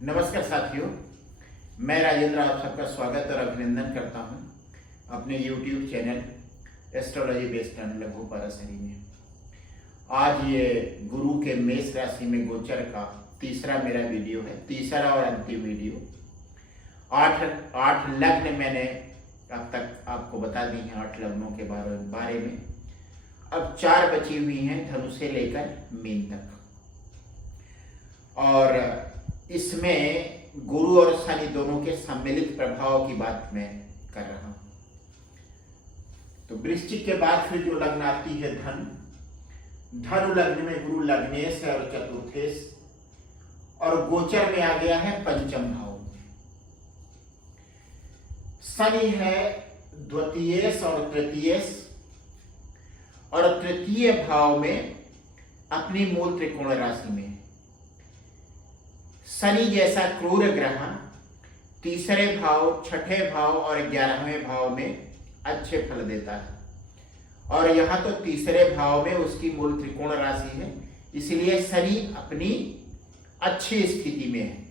नमस्कार साथियों, मैं राजेंद्र आप सबका स्वागत और अभिनंदन करता हूं अपने YouTube channel astrology based on लघु पाराशरी में। आज ये गुरु के मेष राशि में गोचर का तीसरा मेरा वीडियो है, तीसरा और अंतिम वीडियो। आठ लग्न मैंने अब तक आपको बता दी हैं, 8 लग्नों के बारे में। अब 4 बची हुई हैं, धनु से लेकर मीन तक। और इसमें गुरु और शनि दोनों के सम्मिलित प्रभाव की बात मैं कर रहा हूं। तो वृश्चिक के बाद फिर जो लग्न आती है धनु लग्न में गुरु लग्नेश है और चतुर्थेश, और गोचर में आ गया है पंचम भाव में। शनि है द्वितीयेश और तृतीयेश, और तृतीय भाव में अपनी मूल त्रिकोण राशि में। शनि जैसा क्रूर ग्रह तीसरे भाव, छठे भाव और 11वें भाव में अच्छे फल देता है, और यहाँ तो तीसरे भाव में उसकी मूल त्रिकोण राशि है, इसलिए शनि अपनी अच्छी स्थिति में है।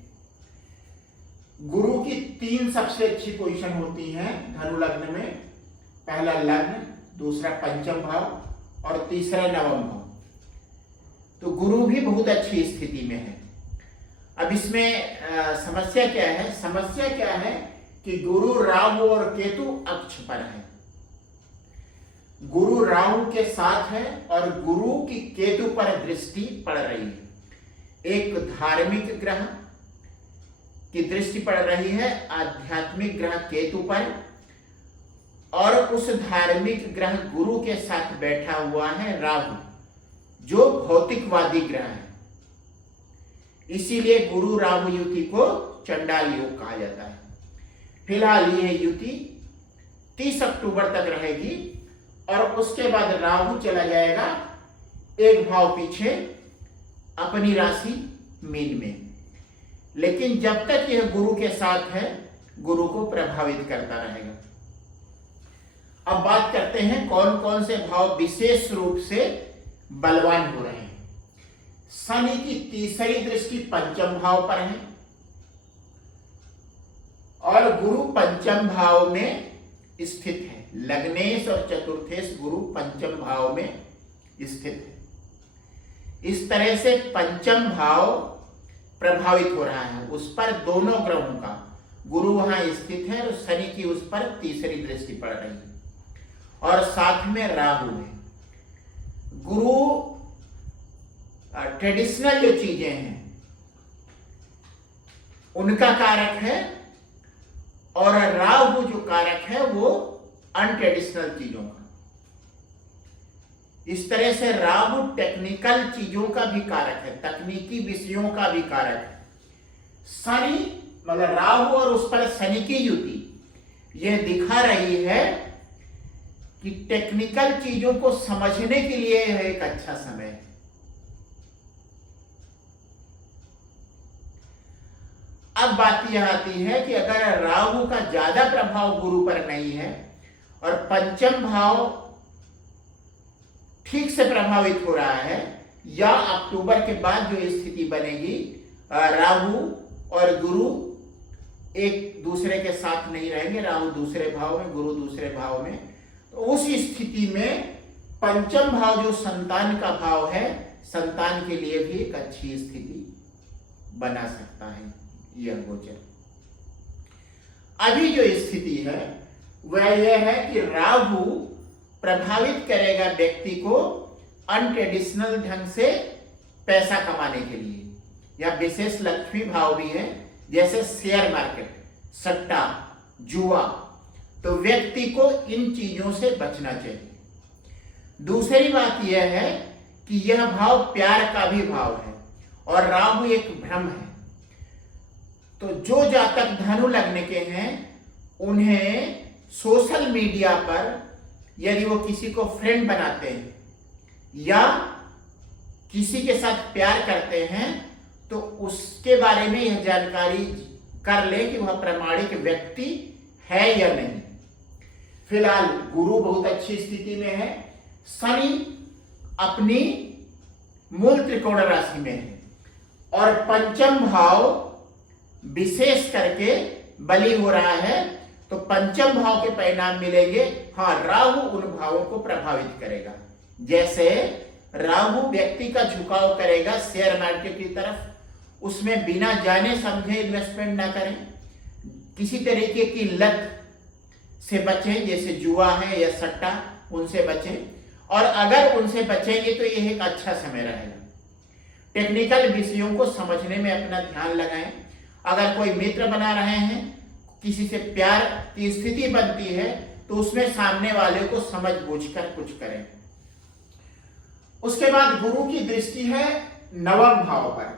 गुरु की 3 सबसे अच्छी पोजीशन होती हैं धनु लग्न में। पहला लग्न, दूसरा पंचम भाव और तीसरा नवम भाव। तो गुरु भी बहुत अच्छी स्थिति में है। अब इसमें समस्या क्या है? समस्या क्या है कि गुरु राहु और केतु अक्ष पर है। गुरु राहु के साथ है और गुरु की केतु पर दृष्टि पड़ रही है। एक धार्मिक ग्रह की दृष्टि पड़ रही है आध्यात्मिक ग्रह केतु पर, और उस धार्मिक ग्रह गुरु के साथ बैठा हुआ है राहु, जो भौतिकवादी ग्रह है। इसीलिए गुरु राहु युति को चंडाल योग कहा जाता है। फिलहाल यह युति 30 अक्टूबर तक रहेगी, और उसके बाद राहु चला जाएगा 1 भाव पीछे अपनी राशि मीन में। लेकिन जब तक यह गुरु के साथ है, गुरु को प्रभावित करता रहेगा। अब बात करते हैं कौन कौन से भाव विशेष रूप से बलवान हो रहे हैं। शनि की तीसरी दृष्टि पंचम भाव पर है, और गुरु पंचम भाव में स्थित है। लग्नेश और चतुर्थेश गुरु पंचम भाव में स्थित है। इस तरह से पंचम भाव प्रभावित हो रहा है, उस पर दोनों ग्रहों का। गुरु वहां स्थित है और शनि की उस पर तीसरी दृष्टि पड़ रही है, और साथ में राहु है। गुरु ट्रेडिशनल जो चीजें हैं उनका कारक है, और राहु जो कारक है वो अनट्रेडिशनल चीजों का। इस तरह से राहु टेक्निकल चीजों का भी कारक है, तकनीकी विषयों का भी कारक है। शनि मतलब राहु और उस पर शनि की युति यह दिखा रही है कि टेक्निकल चीजों को समझने के लिए यह एक अच्छा समय है। अब बात यह आती है कि अगर राहु का ज्यादा प्रभाव गुरु पर नहीं है और पंचम भाव ठीक से प्रभावित हो रहा है, या अक्टूबर के बाद जो स्थिति बनेगी, राहु और गुरु एक दूसरे के साथ नहीं रहेंगे, राहु दूसरे भाव में, गुरु दूसरे भाव में, तो उस स्थिति में पंचम भाव जो संतान का भाव है, संतान के लिए भी एक अच्छी स्थिति बना सकता है यह गोचर। अभी जो स्थिति है वह यह है कि राहु प्रभावित करेगा व्यक्ति को अनट्रेडिशनल ढंग से पैसा कमाने के लिए, या विशेष लक्ष्मी भाव भी है, जैसे शेयर मार्केट, सट्टा, जुआ। तो व्यक्ति को इन चीजों से बचना चाहिए। दूसरी बात यह है कि यह भाव प्यार का भी भाव है, और राहु एक भ्रम है। तो जो जातक धनु लग्न के हैं, उन्हें सोशल मीडिया पर यदि वो किसी को फ्रेंड बनाते हैं या किसी के साथ प्यार करते हैं, तो उसके बारे में यह जानकारी कर ले कि वह प्रामाणिक व्यक्ति है या नहीं। फिलहाल गुरु बहुत अच्छी स्थिति में है, शनि अपनी मूल त्रिकोण राशि में है, और पंचम भाव विशेष करके बली हो रहा है, तो पंचम भाव के परिणाम मिलेंगे। हाँ, राहु उन भावों को प्रभावित करेगा। जैसे राहु व्यक्ति का झुकाव करेगा शेयर मार्केट की तरफ, उसमें बिना जाने समझे इन्वेस्टमेंट ना करें। किसी तरीके की लत से बचें, जैसे जुआ है या सट्टा, उनसे बचें। और अगर उनसे बचेंगे तो यह एक अच्छा समय रहेगा। टेक्निकल विषयों को समझने में अपना ध्यान लगाएं। अगर कोई मित्र बना रहे हैं, किसी से प्यार की स्थिति बनती है, तो उसमें सामने वाले को समझ बूझकर कुछ करें। उसके बाद गुरु की दृष्टि है नवम भाव पर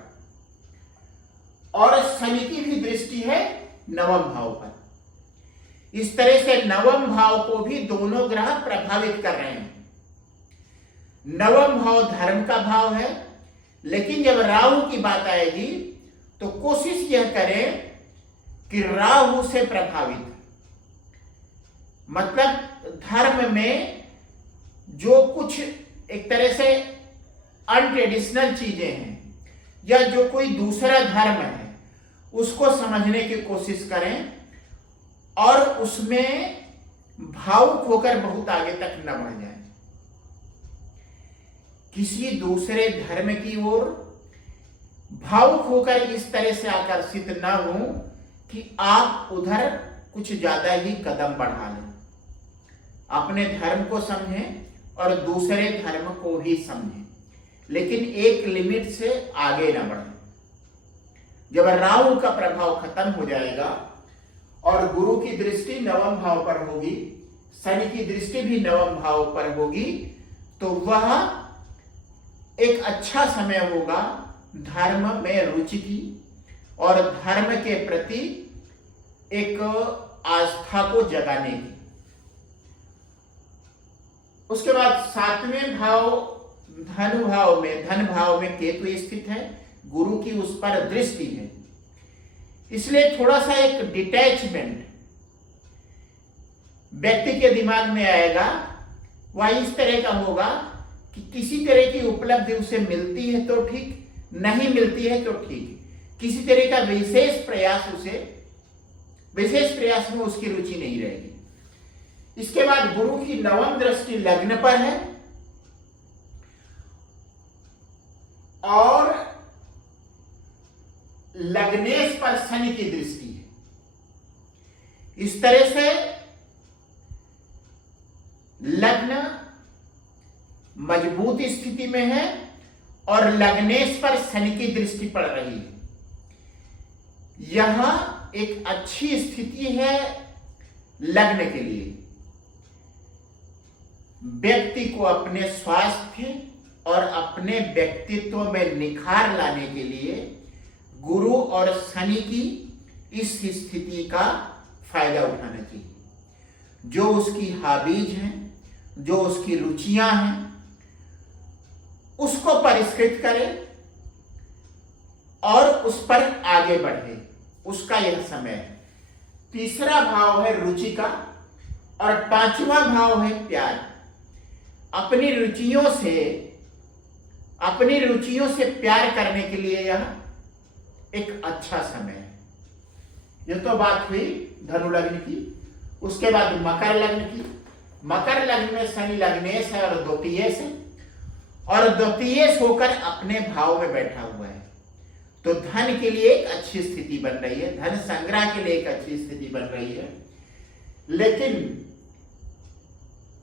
और शनि की भी दृष्टि है नवम भाव पर। इस तरह से नवम भाव को भी दोनों ग्रह प्रभावित कर रहे हैं। नवम भाव धर्म का भाव है, लेकिन जब राहु की बात आएगी तो कोशिश यह करें कि राहु से प्रभावित, मतलब धर्म में जो कुछ एक तरह से अनट्रेडिशनल चीजें हैं या जो कोई दूसरा धर्म है, उसको समझने की कोशिश करें और उसमें भावुक होकर बहुत आगे तक न बढ़ जाए। किसी दूसरे धर्म की ओर भावुक होकर इस तरह से आकर्षित न हो कि आप उधर कुछ ज्यादा ही कदम बढ़ा लें। अपने धर्म को समझें और दूसरे धर्म को भी समझें, लेकिन एक लिमिट से आगे न बढ़ें। जब राहु का प्रभाव खत्म हो जाएगा और गुरु की दृष्टि नवम भाव पर होगी, शनि की दृष्टि भी नवम भाव पर होगी, तो वह एक अच्छा समय होगा धर्म में रुचि की और धर्म के प्रति एक आस्था को जगाने की। उसके बाद सातवें भाव धन भाव में केतु स्थित है, गुरु की उस पर दृष्टि है, इसलिए थोड़ा सा एक डिटैचमेंट व्यक्ति के दिमाग में आएगा। वह इस तरह का होगा कि किसी तरह की उपलब्धि उसे मिलती है तो ठीक, नहीं मिलती है तो ठीक, किसी तरह का विशेष प्रयास में उसकी रुचि नहीं रहेगी। इसके बाद गुरु की नवम दृष्टि लग्न पर है और लग्नेश पर शनि की दृष्टि है। इस तरह से लग्न मजबूत स्थिति में है और लग्नेश पर शनि की दृष्टि पड़ रही है। यह एक अच्छी स्थिति है लग्न के लिए। व्यक्ति को अपने स्वास्थ्य और अपने व्यक्तित्व में निखार लाने के लिए गुरु और शनि की इस स्थिति का फायदा उठाना चाहिए। जो उसकी हॉबीज हैं, जो उसकी रुचियां हैं, उसको परिष्कृत करे और उस पर आगे बढ़े, उसका यह समय है। तीसरा भाव है रुचि का और पांचवा भाव है प्यार। अपनी रुचियों से प्यार करने के लिए यह एक अच्छा समय है। यह तो बात हुई धनु लग्न की। उसके बाद मकर लग्न की। मकर लग्न में शनि लग्नेश है और द्वितीयेश है, और द्वितीयेश होकर अपने भाव में बैठा हुआ है, तो धन के लिए एक अच्छी स्थिति बन रही है, धन संग्रह के लिए एक अच्छी स्थिति बन रही है। लेकिन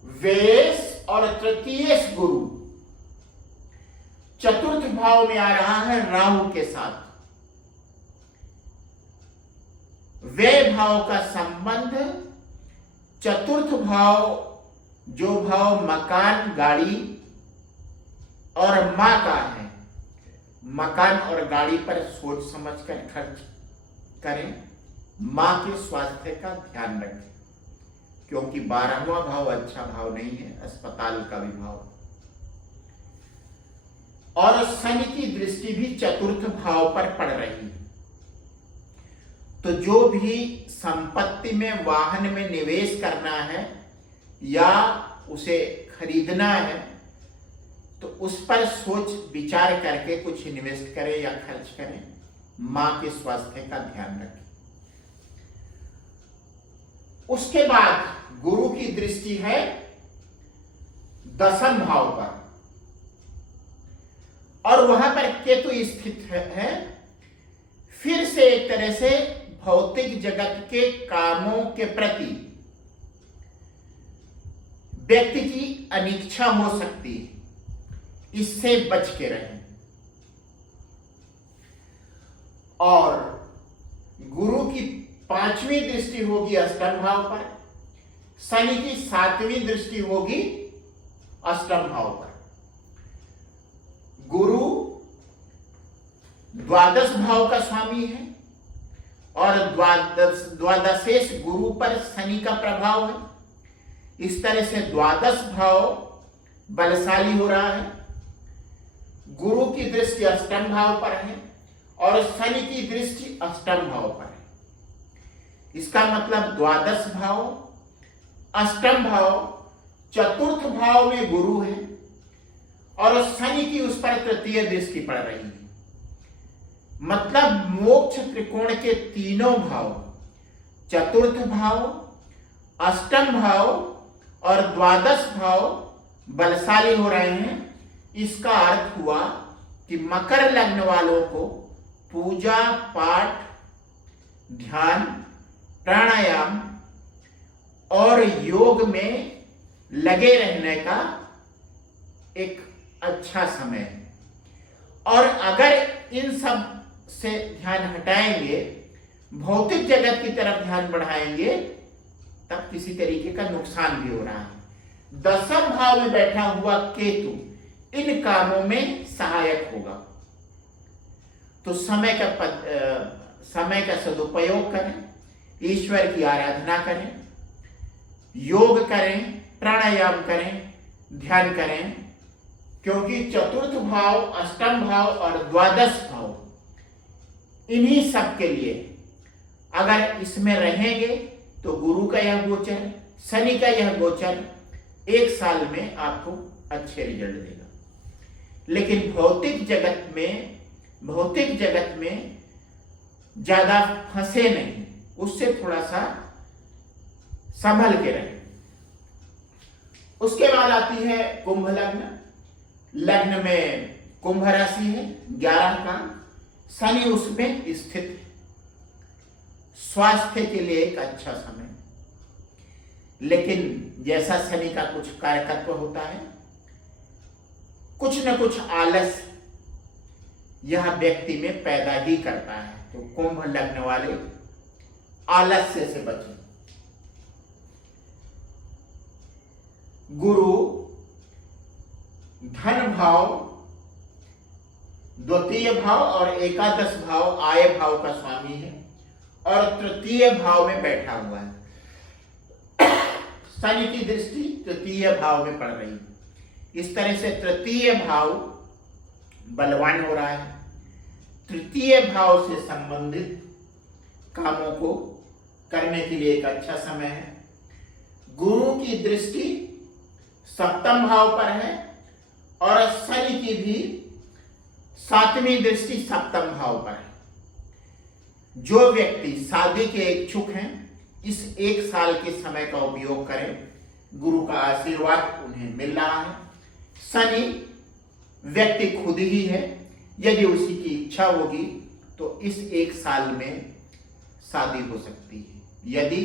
व्ययेश और तृतीयेश गुरु चतुर्थ भाव में आ रहा है राहु के साथ। व्यय भाव का संबंध चतुर्थ भाव, जो भाव मकान, गाड़ी और मां का है, मकान और गाड़ी पर सोच समझकर खर्च करें। मां के स्वास्थ्य का ध्यान रखें, क्योंकि 12वां भाव अच्छा भाव नहीं है, अस्पताल का भी भाव। और शनि की दृष्टि भी चतुर्थ भाव पर पड़ रही है, तो जो भी संपत्ति में, वाहन में निवेश करना है या उसे खरीदना है, तो उस पर सोच विचार करके कुछ इन्वेस्ट करें या खर्च करें, मां के स्वास्थ्य का ध्यान रखें। उसके बाद गुरु की दृष्टि है दशम भाव पर, और वहां पर केतु स्थित है। फिर से एक तरह से भौतिक जगत के कामों के प्रति व्यक्ति की अनिच्छा हो सकती है, इससे बच के रहें। और गुरु की 5वीं दृष्टि होगी अष्टम भाव पर, शनि की 7वीं दृष्टि होगी अष्टम भाव पर। गुरु द्वादश भाव का स्वामी है और द्वादशेश गुरु पर शनि का प्रभाव है। इस तरह से द्वादश भाव बलशाली हो रहा है। गुरु की दृष्टि अष्टम भाव पर है और शनि की दृष्टि अष्टम भाव पर है। इसका मतलब द्वादश भाव, अष्टम भाव, चतुर्थ भाव में गुरु है और शनि की उस पर तृतीय दृष्टि पड़ रही है। मतलब मोक्ष त्रिकोण के तीनों भाव, चतुर्थ भाव, अष्टम भाव और द्वादश भाव बलशाली हो रहे हैं। इसका अर्थ हुआ कि मकर लग्न वालों को पूजा पाठ, ध्यान, प्राणायाम और योग में लगे रहने का एक अच्छा समय है। और अगर इन सब से ध्यान हटाएंगे, भौतिक जगत की तरफ ध्यान बढ़ाएंगे, तब किसी तरीके का नुकसान भी हो रहा है। दशम भाव में बैठा हुआ केतु इन कामों में सहायक होगा। तो समय का सदुपयोग करें, ईश्वर की आराधना करें, योग करें, प्राणायाम करें, ध्यान करें, क्योंकि चतुर्थ भाव, अष्टम भाव और द्वादश भाव, इन्हीं सब के लिए अगर इसमें रहेंगे तो गुरु का यह गोचर, शनि का यह गोचर 1 साल में आपको अच्छे रिजल्ट देगा। लेकिन भौतिक जगत में ज्यादा फंसे नहीं, उससे थोड़ा सा संभल के रहें। उसके बाद आती है कुंभ लग्न। लग्न में कुंभ राशि है, 11 का, शनि उसमें स्थित है। स्वास्थ्य के लिए एक अच्छा समय, लेकिन जैसा शनि का कुछ कारकत्व होता है, कुछ न कुछ आलस यह व्यक्ति में पैदा ही करता है। तो कुंभ लग्न वाले आलस्य से बचें। गुरु धन भाव, द्वितीय भाव और एकादश भाव आय भाव का स्वामी है और तृतीय भाव में बैठा हुआ है। शनि की दृष्टि तृतीय भाव में पड़ रही है। इस तरह से तृतीय भाव बलवान हो रहा है। तृतीय भाव से संबंधित कामों को करने के लिए एक अच्छा समय है। गुरु की दृष्टि सप्तम भाव पर है और शनि की भी 7वीं दृष्टि सप्तम भाव पर है। जो व्यक्ति शादी के इच्छुक हैं, इस 1 साल के समय का उपयोग करें। गुरु का आशीर्वाद उन्हें मिल रहा है। शनि व्यक्ति खुद ही है, यदि उसी की इच्छा होगी तो इस 1 साल में शादी हो सकती है। यदि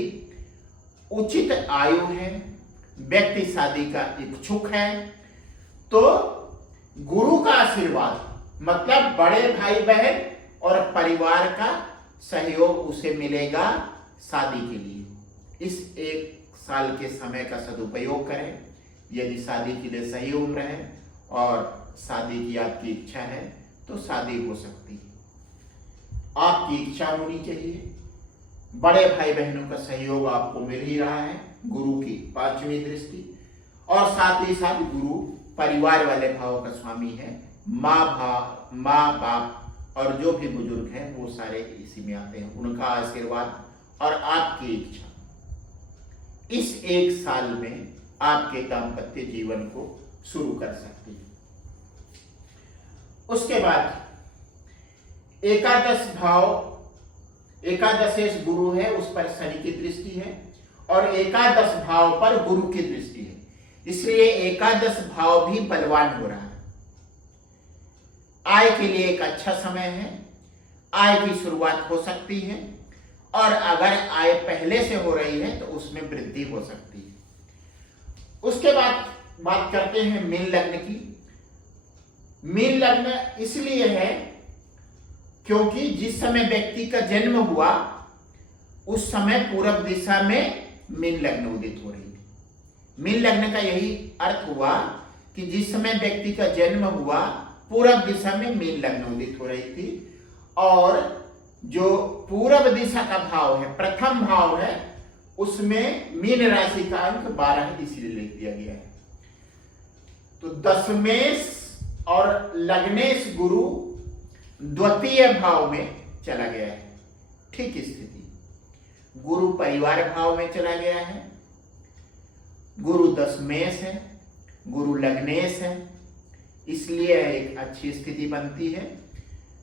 उचित आयु है, व्यक्ति शादी का इच्छुक है, तो गुरु का आशीर्वाद मतलब बड़े भाई बहन और परिवार का सहयोग उसे मिलेगा शादी के लिए। इस 1 साल के समय का सदुपयोग करें। यदि शादी के लिए सही उम्र है और शादी की आपकी इच्छा है तो शादी हो सकती है। आपकी इच्छा होनी चाहिए। बड़े भाई बहनों का सहयोग आपको मिल ही रहा है, गुरु की 5वीं दृष्टि, और साथ ही साथ गुरु परिवार वाले भाव का स्वामी है। माँ बाप और जो भी बुजुर्ग हैं वो सारे इसी में आते हैं। उनका आशीर्वाद और आपकी इच्छा इस 1 साल में आपके दाम्पत्य जीवन को शुरू कर सकती है। उसके बाद एकादश भाव, एकादशेश गुरु है, उस पर शनि की दृष्टि है और एकादश भाव पर गुरु की दृष्टि है, इसलिए एकादश भाव भी बलवान हो रहा है। आय के लिए एक अच्छा समय है, आय की शुरुआत हो सकती है और अगर आय पहले से हो रही है तो उसमें वृद्धि हो सकती है। उसके बाद बात करते हैं मीन लग्न की। मीन लग्न इसलिए है क्योंकि जिस समय व्यक्ति का जन्म हुआ उस समय पूरब दिशा में मीन लग्न उदित हो रही है। मीन लग्न का यही अर्थ हुआ कि जिस समय व्यक्ति का जन्म हुआ पूरब दिशा में मीन लग्न उदित हो रही थी और जो पूरब दिशा का भाव है, प्रथम भाव है, उसमें मीन राशि का अंक 12 इसलिए लिख दिया गया है। तो दशमेश और लग्नेश गुरु द्वितीय भाव में चला गया है। ठीक स्थिति, गुरु परिवार भाव में चला गया है, गुरु दशमेश है, गुरु लग्नेश है, इसलिए एक अच्छी स्थिति बनती है।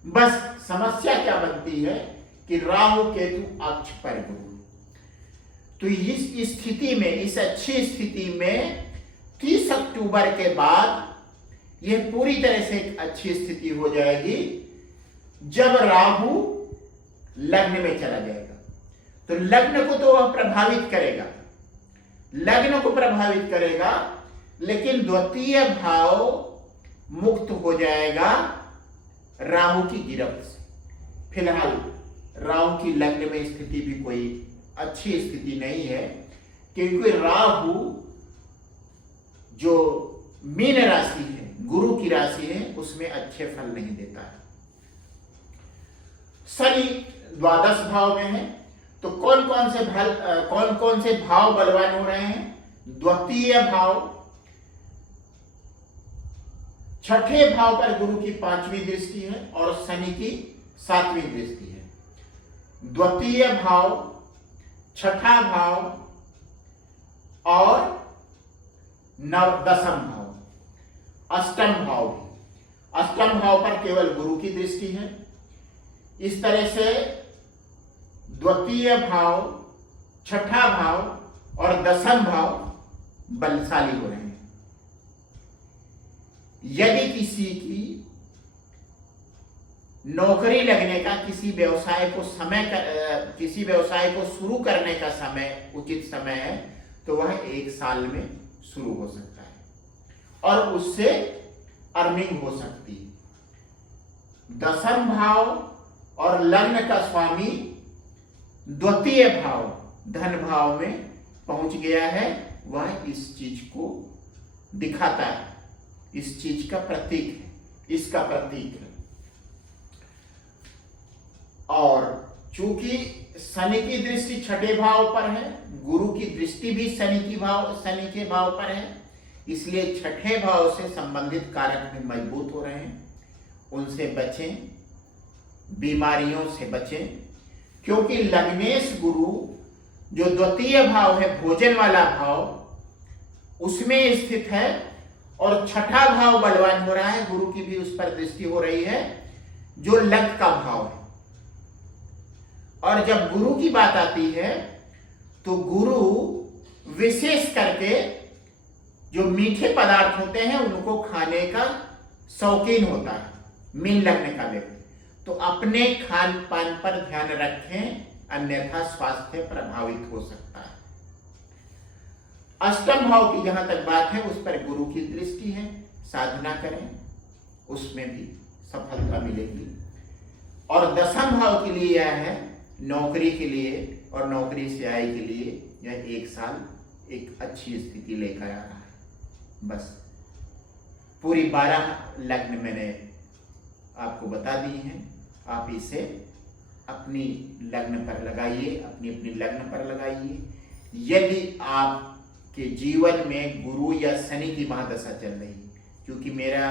बस समस्या क्या बनती है कि राहु केतु अक्ष पर गुरु। तो इस स्थिति में, इस अच्छी स्थिति में 30 अक्टूबर के बाद यह पूरी तरह से एक अच्छी स्थिति हो जाएगी जब राहु लग्न में चला जाएगा। तो लग्न को तो वह प्रभावित करेगा, लग्न को प्रभावित करेगा, लेकिन द्वितीय भाव मुक्त हो जाएगा राहु की गिरफ्त से। फिलहाल राहु की लग्न में स्थिति भी कोई अच्छी स्थिति नहीं है क्योंकि राहु जो मीन राशि है, गुरु की राशि है, उसमें अच्छे फल नहीं देता है। शनि द्वादश भाव में है, तो कौन कौन से भाव बलवान हो रहे हैं? द्वितीय भाव, छठे भाव पर गुरु की 5वीं दृष्टि है और शनि की 7वीं दृष्टि है। द्वितीय भाव, छठा भाव और दशम भाव, अष्टम भाव भी। अष्टम भाव पर केवल गुरु की दृष्टि है। इस तरह से द्वितीय भाव, छठा भाव और दशम भाव बलशाली हो रहे हैं। यदि किसी की नौकरी लगने का, किसी व्यवसाय को शुरू करने का समय, उचित समय है, तो वह 1 साल में शुरू हो सकता है और उससे अर्निंग हो सकती है। दशम भाव और लग्न का स्वामी द्वितीय भाव, धन भाव में पहुंच गया है, वह इस चीज को दिखाता है, इस चीज का प्रतीक है, इसका प्रतीक है। और चूंकि शनि की दृष्टि छठे भाव पर है, गुरु की दृष्टि भी शनि के भाव पर है, इसलिए छठे भाव से संबंधित कारक भी मजबूत हो रहे हैं। उनसे बचें, बीमारियों से बचें, क्योंकि लग्नेश गुरु जो द्वितीय भाव है, भोजन वाला भाव, उसमें स्थित है और छठा भाव बलवान हो रहा है, गुरु की भी उस पर दृष्टि हो रही है जो लग्न का भाव है। और जब गुरु की बात आती है तो गुरु विशेष करके जो मीठे पदार्थ होते हैं उनको खाने का शौकीन होता है मीन लग्न का व्यक्ति। तो अपने खान पान पर ध्यान रखें, अन्यथा स्वास्थ्य प्रभावित हो सकता है। अष्टम भाव की जहां तक बात है, उस पर गुरु की दृष्टि है, साधना करें, उसमें भी सफलता मिलेगी। और दशम भाव के लिए यह है नौकरी के लिए और नौकरी से आय के लिए, यह 1 साल एक अच्छी स्थिति लेकर आ रहा है। बस पूरी 12 लग्न मैंने आपको बता दी हैं, आप इसे अपनी लग्न पर लगाइए, अपनी अपनी लग्न पर लगाइए। यदि आपके जीवन में गुरु या शनि की महादशा चल रही, क्योंकि मेरा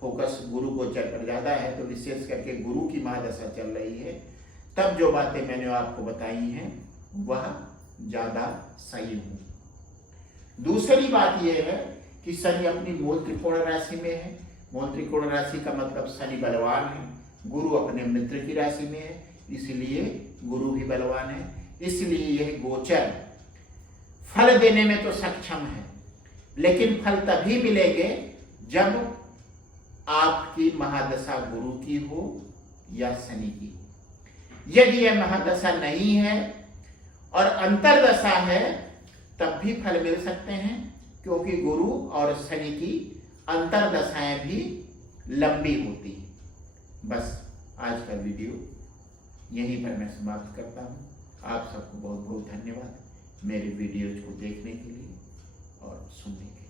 फोकस गुरु गोचर पर ज़्यादा है, तो विशेष करके गुरु की महादशा चल रही है, तब जो बातें मैंने आपको बताई हैं वह ज़्यादा सही हों। दूसरी बात यह है कि शनि अपनी मूल त्रिकोण राशि में है। मूल त्रिकोण राशि का मतलब शनि बलवान है, गुरु अपने मित्र की राशि में है, इसलिए गुरु भी बलवान है। इसलिए यह गोचर फल देने में तो सक्षम है, लेकिन फल तभी मिलेंगे जब आपकी महादशा गुरु की हो या शनि की। यदि यह महादशा नहीं है और अंतरदशा है तब भी फल मिल सकते हैं, क्योंकि गुरु और शनि की अंतरदशाएं भी लंबी होती हैं। बस आज का वीडियो यहीं पर मैं समाप्त करता हूँ। आप सबको बहुत बहुत धन्यवाद मेरे वीडियोज को देखने के लिए और सुनने के लिए।